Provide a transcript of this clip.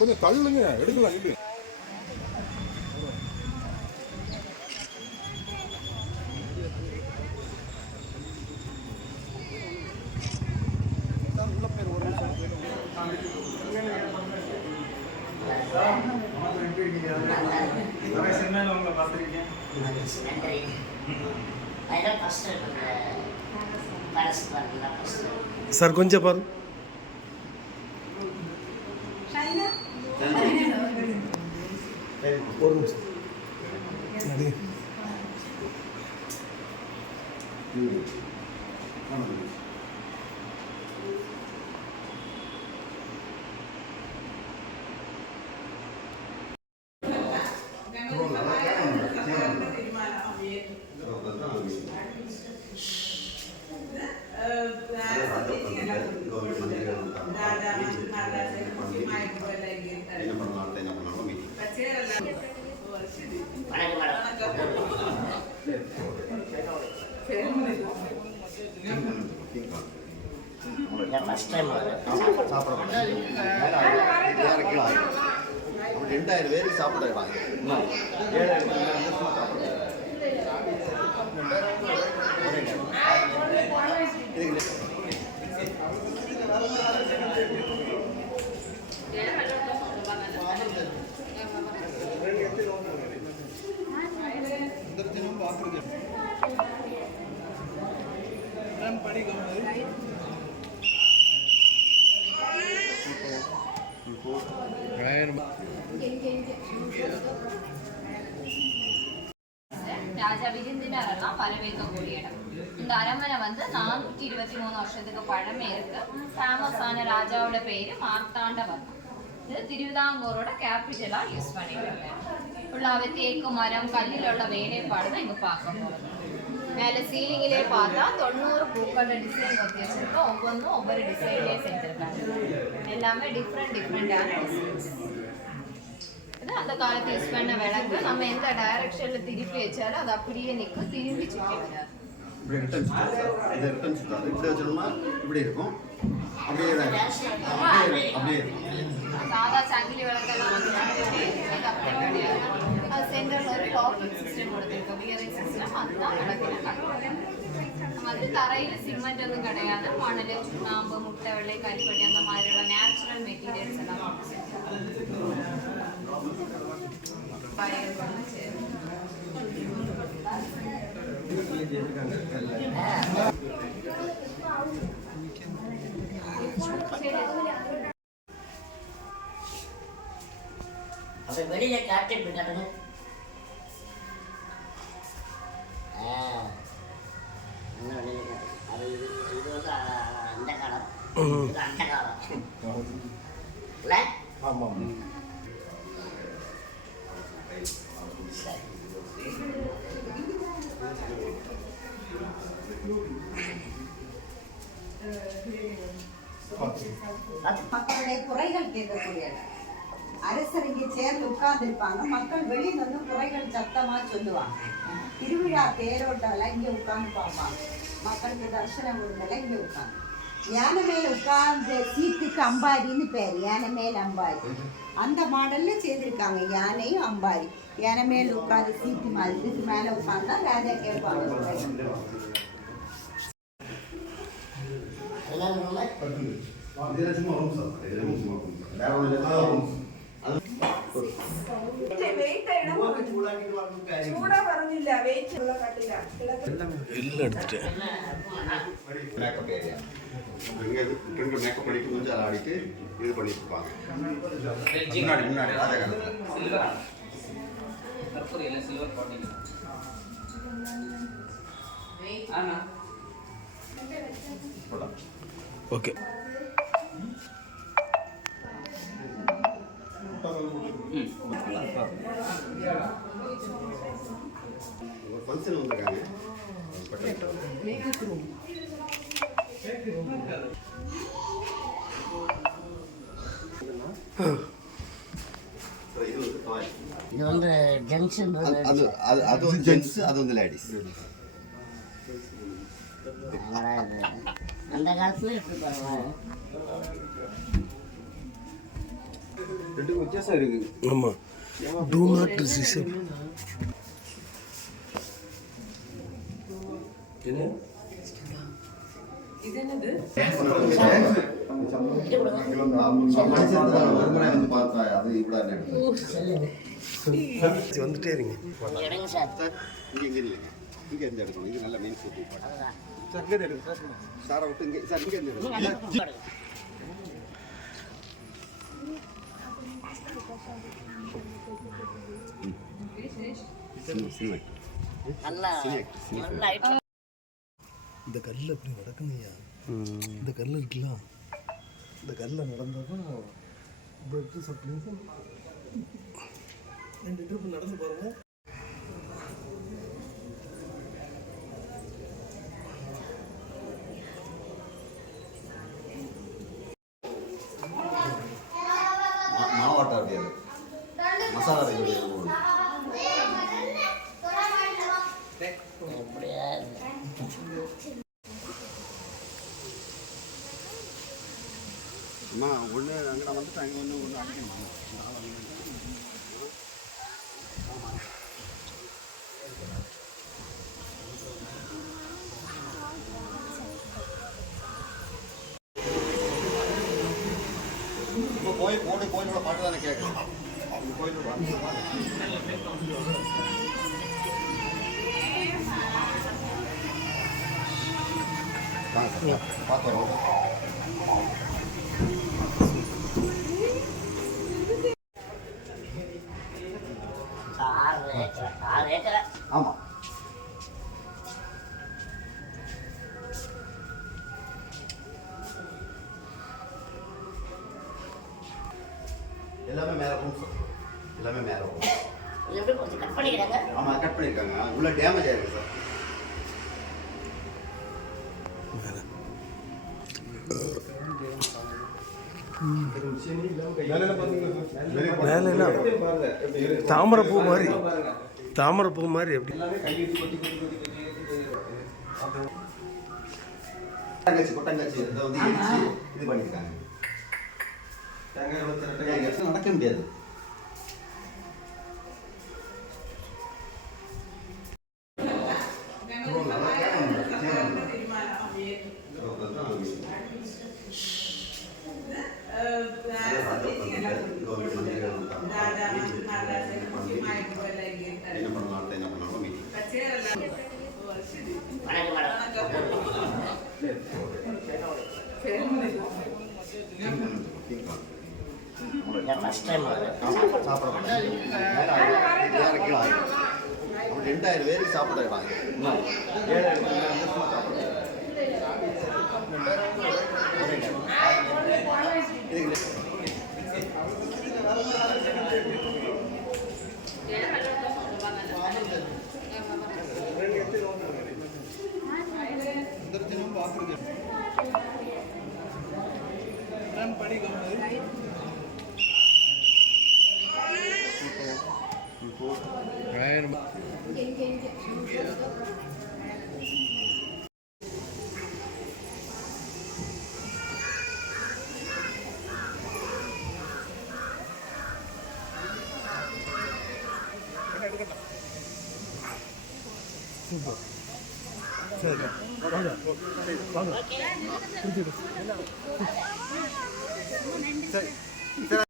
கொஞ்சம் தள்ளுங்க எடுக்கலாம் இல்லை சார் கொஞ்சம் பாருங்க. ஒரு நிமிஷம் ஃபர்ஸ்ட் டைம் சாப்பிட 2000 பேருக்கு சாப்பிடுவாங்க. ராஜா விருந்தினரெல்லாம் வரவேற்கக்கூடிய இடம். இந்த அரண்மனை வந்து 423 வருஷத்துக்கு பழமை இருக்கு. ஃபேமஸான ராஜாவோட பேரு மார்த்தாண்டவர்மன். இது திருவிதாங்கூரோட கேபிட்டலா யூஸ் பண்ணிருக்காங்க. ஃபுல்லாவே தேக்கு மரம் கல்லிലുള്ള வேலைப்பாடு தான் இங்க பார்க்க போறோம். மேலே சீலிங்கிலே பார்த்தா 90 பூக்களோட டிசைன் ஒட்டி வச்சிருக்கோம். ஒவ்வொன்றும் ஒவ்வொரு டிசைன்லேயே செஞ்சிருக்காங்க. எல்லாமே டிஃப்ரெண்டான டிசைன்ஸ். இது அந்த காலத்து யூஸ் பண்ண விளக்கு. நம்ம எந்த டைரக்ஷன்ல திருப்பி வச்சாலும் அது அப்படியே நிற்கும், திரும்பி சுற்றி வராது. சாதா சங்கிலி விளக்கெல்லாம் வந்து அப்படி கிடையாது. அது சென்டர்ல ஒரு லாக்கிங் சிஸ்டம் கொடுத்துருக்கோம், பியரிங் சிஸ்டம். அதுதான் விளக்கு. மாதிரி தரையில் சிமெண்ட் ஒன்றும் கிடையாது. மணல், சுண்ணாம்பு, முட்டை, வெள்ளை, கறிப்பட்டி அந்த மாதிரிയുള്ള நேச்சுரல் மெட்டீரியல்ஸ் எல்லாம் பயர் பண்ணி அதை வெளியில காட்டி காட்டுங்க. அது இது வந்து அந்த காலம், இது அந்த காலம் இல்லை? ஆமாம். மக்களுடைய குறைகள் கேட்கக்கூடிய அரசர் இங்கே சேர்ந்து உட்கார்ந்துருப்பாங்க. மக்கள் வெளியே வந்து குறைகள் சத்தமா சொல்லுவாங்க. திருவிழா தேரோட்டால இங்க உட்கார்ந்து பார்ப்பாங்க. மக்களுக்கு தரிசனம் கொடுக்கல இங்க உட்காந்து. யானை மேல உட்கார்ந்து சீட்டுக்கு அம்பாரின்னு பேர். யானை மேல அம்பாரி அந்த மாடல்ல செய்திருக்காங்க. யானையும் அம்பாரி யானை மேல உட்கார்ந்து சீட்டு மாதிரி இதுக்கு மேல உட்கார்ந்தா ராஜா கேட்பாங்க. மேக்கப் பண்ணிட்டு கொஞ்சம் ஆடிட்டு இது பண்ணிட்டு இருப்பாங்க. முன்னாடி ஓகே. ஃபங்க்ஷன் வந்திருக்காங்க. இது வந்து ஜென்ஸ், அது வந்து ஜென்ஸ், அது வந்து லேடிஸ். அந்த காலத்துல எப்படி பண்ணுவாங்க? ரெண்டுக்கும் வித்தியாசம் இருக்கு. ஆமாம். To not receive. வந்துட்டே இருங்க. எடுங்க சார். இங்கே இல்லைங்க, இங்கே இருந்து எடுக்கணும். இது நல்ல மெயின் ஃபுட். அதுதான். சார் இங்கே எடுங்க சார். சாரை விட்டு இங்கே சார் இங்கே இருந்து நீங்க எடுக்கணும். அந்த பக்கம் எடுங்க. நல்லா நல்லா item. இந்த கல் அப்படி நடக்கணுயா. இந்த கல் இருக்குல்ல, இந்த கல்ல நடந்தாதான் பிரெட் சாப்பிடுங்க. 2 ட்ரிப் நடந்து பாருங்க. மாவாட்டம் அப்படியாது மசாலா ரெடி எப்படியா அம்மா ஒன்று அங்கே நான் வந்துட்டு அங்கே ஒன்று அடிக்கணும். இப்போ கோயிலோட பாட்டு தானே கேட்கணும். அவங்க கோயிலோட பார்த்து வரோம். ஆறு ஏக்கரை. ஆமாம். எல்லாமே மேலே ரூம்ஸ், எல்லாமே மேலே ரூம். இது எப்படி கொஞ்சம் கட் பண்ணிக்கிறாங்க? ஆமாம், கட் பண்ணியிருக்காங்க. உள்ள டேமேஜ் ஆயிருக்கு சார். மேலாம் தாமரைப்பூ மாதிரி, தாமரைப்பூ மாதிரி எப்படி கொட்டங்காட்சி இதை வந்து எரிச்சு இது பண்ணியிருக்காங்க. நடக்க முடியாது. என்ன பண்ணலாம் என்ன பண்ணலாம் மீட்டிங். வணக்கம் மேடம். ஃபர்ஸ்ட் டைம் சாப்பிட 2000 பேருக்கு சாப்பிடுறாங்க. 7000 பேருக்கு சாப்பிடுறாங்க. சூப்பர். சரி வாங்க வாங்க. சரி.